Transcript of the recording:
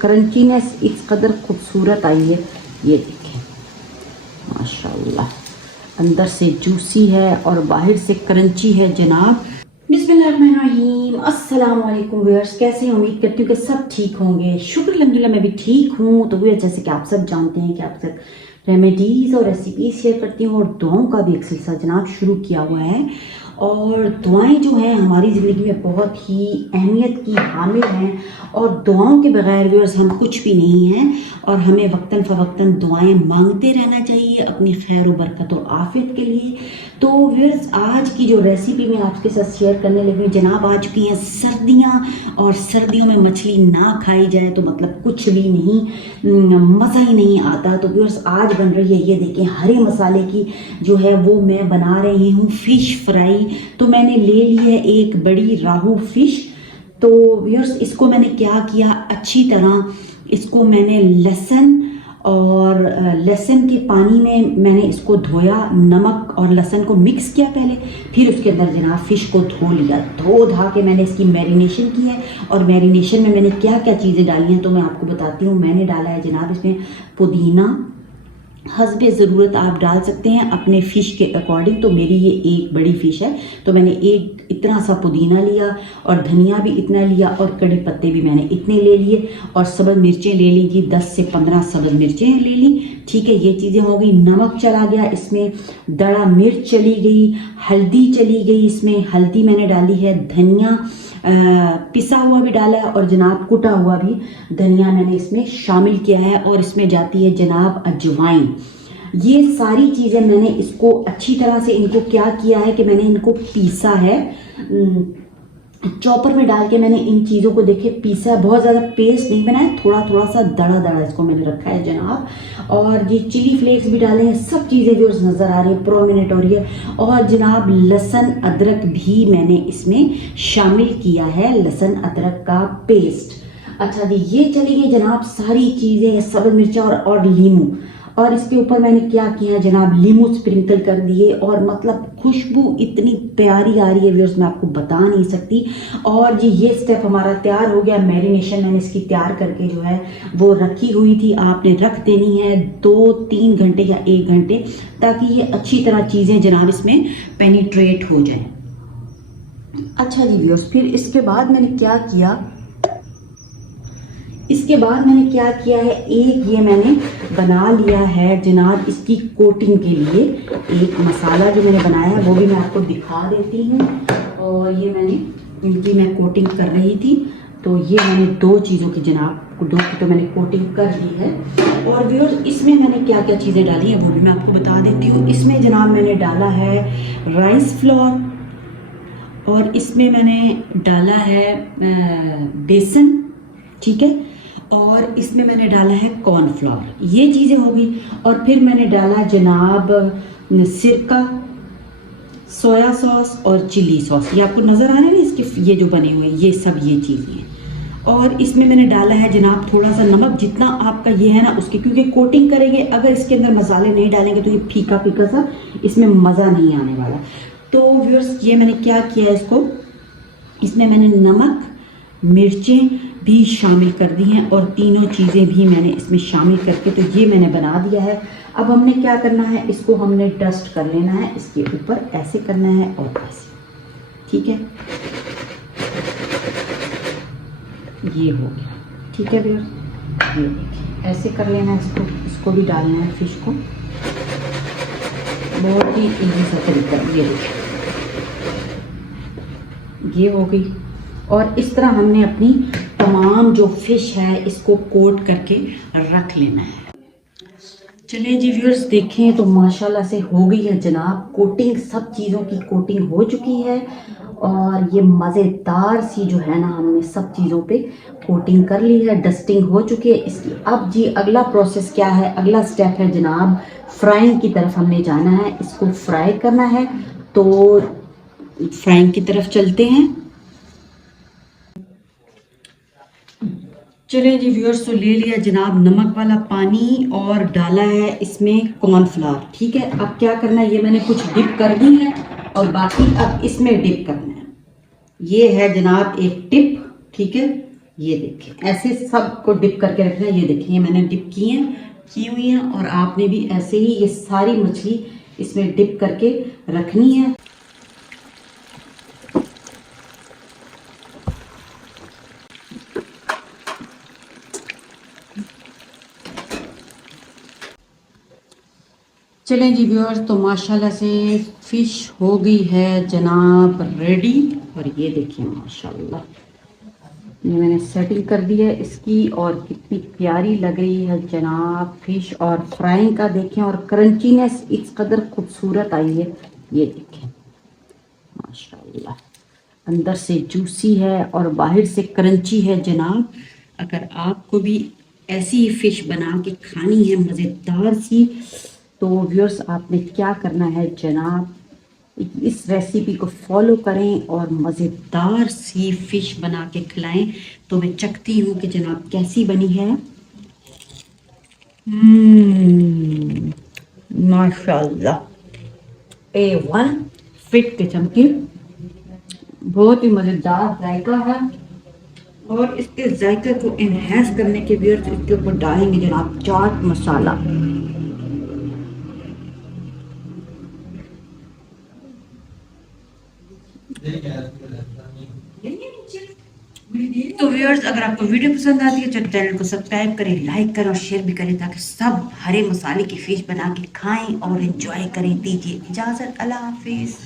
Crunchiness इस कदर खूबसूरत आई है, ये देखें माशाल्लाह, अंदर से जूसी है और बाहर से क्रंची है जनाब। बिस्मिल्लाहिर्रहमानिर्रहीम, अस्सलाम वालेकुम व्यूअर्स, कैसे हैं? उम्मीद करती हूँ कि सब ठीक होंगे। शुक्र अल्हम्दुलिल्लाह मैं भी ठीक हूँ। तो व्यूअर्स, जैसे कि आप सब जानते हैं कि आप सब रेमेडीज़ और रेसिपीज शेयर करती हूँ और दुआओं का भी एक सिलसिला जनाब शुरू किया हुआ है। और दुआएं जो हैं हमारी ज़िंदगी में बहुत ही अहमियत की हामिल हैं और दुआओं के बगैर व्यूअर्स हम कुछ भी नहीं हैं। और हमें वक्तन फ़वक्तन दुआएं मांगते रहना चाहिए अपनी खैर व बरकत और आफियत के लिए। तो व्यूअर्स, आज की जो रेसिपी मैं आपके साथ शेयर करने लगी जनाब, आ चुकी हैं सर्दियाँ और सर्दियों में मछली ना खाई जाए तो मतलब कुछ भी नहीं, मज़ा ही नहीं आता। तो व्यूअर्स, आज बन रही है, ये देखें, हरे मसाले की जो है वो मैं बना रही हूँ फ़िश फ्राई। तो मैंने ले ली है एक बड़ी राहू फ़िश। तो व्यूअर्स, इसको मैंने क्या किया, अच्छी तरह इसको मैंने लहसुन के पानी में मैंने इसको धोया, नमक और लहसुन को मिक्स किया पहले, फिर उसके अंदर जनाब फ़िश को धो लिया। धो धा के मैंने इसकी मैरिनेशन की है। और मैरिनेशन में मैंने क्या क्या चीज़ें डाली हैं तो मैं आपको बताती हूँ। मैंने डाला है जनाब इसमें पुदीना, हस्बे ज़रूरत आप डाल सकते हैं अपने फ़िश के अकॉर्डिंग। तो मेरी ये एक बड़ी फ़िश है तो मैंने एक इतना सा पुदीना लिया और धनिया भी इतना लिया और कड़ी पत्ते भी मैंने इतने ले लिए और सब्ज़ मिर्चें ले लीजिए, 10 से 15 सब्ज़ मिर्चें ले ली। ठीक है, ये चीज़ें हो गई। नमक चला गया इसमें, दड़ा मिर्च चली गई, हल्दी चली गई इसमें, हल्दी मैंने डाली है, धनिया पिसा हुआ भी डाला है और जनाब कुटा हुआ भी धनिया मैंने इसमें शामिल किया है। और इसमें जाती है जनाब अजवाइन। ये सारी चीज़ें मैंने इसको अच्छी तरह से इनको क्या किया है कि मैंने इनको पीसा है, चॉपर में डाल के मैंने इन चीज़ों को देखे पीसा। बहुत ज़्यादा पेस्ट नहीं बनाया, थोड़ा थोड़ा सा दड़ा दड़ा इसको मैंने रखा है जनाब। और ये चिली फ्लेक्स भी डाले हैं, सब चीज़ें जो नज़र आ रही है प्रोमिनेंट हो रही है। और जनाब लहसुन अदरक भी मैंने इसमें शामिल किया है, लहसुन अदरक का पेस्ट। अच्छा जी, ये चली गई जनाब सारी चीज़ें, सब्ज़ मिर्चा और लीमू। और इसके ऊपर मैंने क्या किया जनाब, लीमू स्प्रिंकल कर दिए और मतलब खुशबू इतनी प्यारी आ रही है व्यूअर्स, मैं आपको बता नहीं सकती। और ये स्टेप हमारा तैयार हो गया। मैरिनेशन मैंने इसकी तैयार करके जो है वो रखी हुई थी। आपने रख देनी है 2-3 घंटे या 1 घंटे, ताकि ये अच्छी तरह चीज़ें जनाब इसमें पेनिट्रेट हो जाए। अच्छा जी व्यूअर्स, फिर इसके बाद मैंने क्या किया, है, एक ये मैंने बना लिया है जनाब इसकी कोटिंग के लिए एक मसाला जो मैंने बनाया है वो भी मैं आपको दिखा देती हूँ। और ये मैंने इनकी मैं कोटिंग कर रही थी। तो ये मैंने 2 चीज़ों की जनाब 2 की तो मैंने कोटिंग कर ली है। और व्यूअर्स, इसमें मैंने क्या क्या चीज़ें डाली हैं वो भी मैं आपको बता देती हूँ। इसमें जनाब मैंने डाला है राइस फ्लोर और इसमें मैंने डाला है बेसन, ठीक है, और इसमें मैंने डाला है कॉर्नफ्लावर। ये चीज़ें हो गई। और फिर मैंने डाला जनाब सिरका, सोया सॉस और चिली सॉस। ये आपको नज़र आ रहा है ना इसके, ये जो बने हुए ये सब ये चीज़ें हैं। और इसमें मैंने डाला है जनाब थोड़ा सा नमक, जितना आपका ये है ना उसके, क्योंकि कोटिंग करेंगे अगर इसके अंदर मसाले नहीं डालेंगे तो ये फीका फीका सा, इसमें मज़ा नहीं आने वाला। तो व्यूअर्स, ये मैंने क्या किया इसको, इसमें मैंने नमक मिर्चें भी शामिल कर दी हैं और तीनों चीज़ें भी मैंने इसमें शामिल करके तो ये मैंने बना दिया है। अब हमने क्या करना है, इसको हमने डस्ट कर लेना है, इसके ऊपर ऐसे करना है और ऐसे, ठीक है, ये हो गया। ठीक है भैया, ये देखिए ऐसे कर लेना है इसको भी डालना है फिश को, बहुत ही इजी सा तरीका। ये देखिए ये हो गई। और इस तरह हमने अपनी तमाम जो फिश है इसको कोट करके रख लेना है। चलिए जी व्यूअर्स, देखें तो माशाल्लाह से हो गई है जनाब कोटिंग, सब चीज़ों की कोटिंग हो चुकी है। और ये मज़ेदार सी जो है ना, हमने सब चीज़ों पे कोटिंग कर ली है, डस्टिंग हो चुकी है इसकी। अब जी अगला प्रोसेस क्या है, अगला स्टेप है जनाब फ्राइंग की तरफ हमने जाना है, इसको फ्राई करना है। तो फ्राइंग की तरफ चलते हैं। चलिए जी व्यूअर्स, तो ले लिया जनाब नमक वाला पानी और डाला है इसमें कॉर्नफ्लावर, ठीक है। अब क्या करना है, ये मैंने कुछ डिप कर दी है और बाकी अब इसमें डिप करना है। ये है जनाब एक टिप, ठीक है, ये देखें, ऐसे सबको डिप करके रखना है। ये देखिए, ये मैंने डिप की हुई हैं और आपने भी ऐसे ही ये सारी मछली इसमें डिप करके रखनी है। चलें जी व्यूअर्स, तो माशाल्लाह से फ़िश हो गई है जनाब रेडी। और ये देखिए माशाल्लाह, ये मैंने सेटिंग कर दी है इसकी और कितनी प्यारी लग रही है जनाब फ़िश। और फ्राइंग का देखें और क्रंचीनेस इस कदर खूबसूरत आई है। ये देखें माशाल्लाह, अंदर से जूसी है और बाहर से क्रंची है जनाब। अगर आपको भी ऐसी ही फ़िश बना के खानी है मज़ेदार सी, तो व्यूअर्स आपने क्या करना है जनाब, इस रेसिपी को फॉलो करें और मज़ेदार सी फ़िश बना के खिलाएं। तो मैं चखती हूँ कि जनाब कैसी बनी है। माशाल्लाह, A1 फिट किचन की, बहुत ही मज़ेदार जायका है। और इसके जायके को इन्हेंस करने के लिए इसके ऊपर डालेंगे जनाब चाट मसाला। तो व्यूअर्स, अगर आपको वीडियो पसंद आती है तो चैनल को सब्सक्राइब करें, लाइक करें और शेयर भी करें, ताकि सब हरे मसाले की फिश बना के खाएं और एंजॉय करें। दीजिए इजाज़त, अल्लाह हाफिज़।